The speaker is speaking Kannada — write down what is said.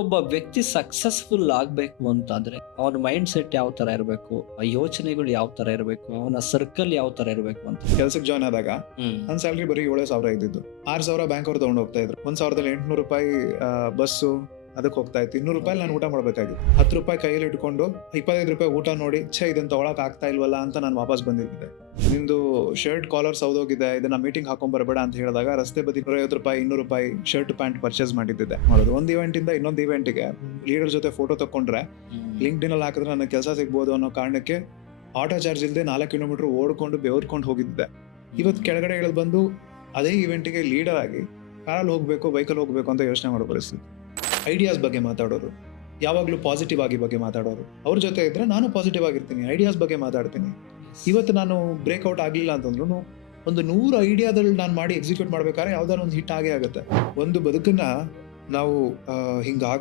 ಒಬ್ಬ ವ್ಯಕ್ತಿ ಸಕ್ಸಸ್ಫುಲ್ ಆಗ್ಬೇಕು ಅಂತಂದ್ರೆ ಅವನ ಮೈಂಡ್ ಸೆಟ್ ಯಾವ ತರ ಇರಬೇಕು, ಯೋಚನೆಗಳು ಯಾವ ತರ ಇರಬೇಕು, ಅವನ ಸರ್ಕಲ್ ಯಾವ ತರ ಇರಬೇಕು ಅಂತ. ಕೆಲ್ಸಕ್ಕೆ ಜಾಯ್ನ್ ಆದಾಗ ನನ್ನ ಸ್ಯಾಲ್ರಿ ಬರೀ 7,000 ಇದ್ದಿದ್ದು. 6,000 ಬ್ಯಾಂಕ್ ಅವ್ರು ತಗೊಂಡು ಹೋಗ್ತಾ ಇದ್ರು. 1,800 ರೂಪಾಯಿ ಬಸ್ಸು ಅದಕ್ಕೆ ಹೋಗ್ತಾ ಇತ್ತು. 200 ರೂಪಾಯಿ ನಾನು ಊಟ ಮಾಡ್ಬೇಕಾಗಿತ್ತು. 10 ರೂಪಾಯಿ ಕೈಯಲ್ಲಿ ಇಟ್ಕೊಂಡು 25 ರೂಪಾಯಿ ಊಟ ನೋಡಿ ಇದನ್ನ ತಗೊಳಕ್ ಆಗ್ತಾ ಇಲ್ವಲ್ಲ ಅಂತ ನಾನು ವಾಪಸ್ ಬಂದಿದ್ದೆ. ನಿಂದು ಶರ್ಟ್ ಕಾಲರ್ ಸೌದೋಗಿದೆ, ಇದನ್ನ ಮೀಟಿಂಗ್ ಹಾಕೊಂಡ್ ಬರಬೇಡ ಅಂತ ಹೇಳಿದಾಗ ರಸ್ತೆ ಬದಿ 150 ರೂಪಾಯಿ 200 ರೂಪಾಯಿ ಶರ್ಟ್ ಪ್ಯಾಂಟ್ ಪರ್ಚೇಸ್ ಮಾಡಿದ್ದೆ. ಮಾಡೋದು ಒಂದ್ ಇವೆಂಟ್ ಇಂದ ಇನ್ನೊಂದು ಇವೆಂಟ್ಗೆ ಲೀಡರ್ ಜೊತೆ ಫೋಟೋ ತಕೊಂಡ್ರೆ ಲಿಂಕ್ಡ್ಇನ್ ಅಲ್ಲಿ ಹಾಕಿದ್ರೆ ನನಗೆ ಕೆಲಸ ಸಿಗ್ಬೋದು ಅನ್ನೋ ಕಾರಣಕ್ಕೆ ಆಟೋ ಚಾರ್ಜ್ ಇಲ್ಲದೆ 4 ಕಿಲೋಮೀಟರ್ ಓಡ್ಕೊಂಡು ಬೆವರ್ಕೊಂಡು ಹೋಗಿದ್ದೆ. ಇವತ್ತು ಕೆಳಗಡೆ ಇಳಿದು ಬಂದು ಅದೇ ಇವೆಂಟ್ಗೆ ಲೀಡರ್ ಆಗಿ ಕಾರಲ್ಲಿ ಹೋಗ್ಬೇಕು, ಬೈಕಲ್ಲಿ ಹೋಗ್ಬೇಕು ಅಂತ ಯೋಚನೆ ಮಾಡೋ ಪರಿಸ್ಥಿತಿ. ಐಡಿಯಾಸ್ ಬಗ್ಗೆ ಮಾತಾಡೋರು, ಯಾವಾಗಲೂ ಪಾಸಿಟಿವ್ ಬಗ್ಗೆ ಮಾತಾಡೋರು. ಅವ್ರ ಜೊತೆ ಇದ್ರೆ ನಾನು ಪಾಸಿಟಿವ್ ಆಗಿರ್ತೀನಿ, ಐಡಿಯಾಸ್ ಬಗ್ಗೆ ಮಾತಾಡ್ತೀನಿ. ಇವತ್ತು ನಾನು ಬ್ರೇಕ್ಔಟ್ ಆಗಲಿಲ್ಲ ಅಂತಂದ್ರೂ ಒಂದು 100 ಐಡಿಯಾದಲ್ಲಿ ನಾನು ಮಾಡಿ ಎಕ್ಸಿಕ್ಯೂಟ್ ಮಾಡ್ಬೇಕಾದ್ರೆ ಯಾವ್ದಾದ್ರು ಒಂದು ಹಿಟ್ ಆಗೇ ಆಗುತ್ತೆ. ಒಂದು ಬದುಕನ್ನ ನಾವು ಹಿಂಗಾಗೋ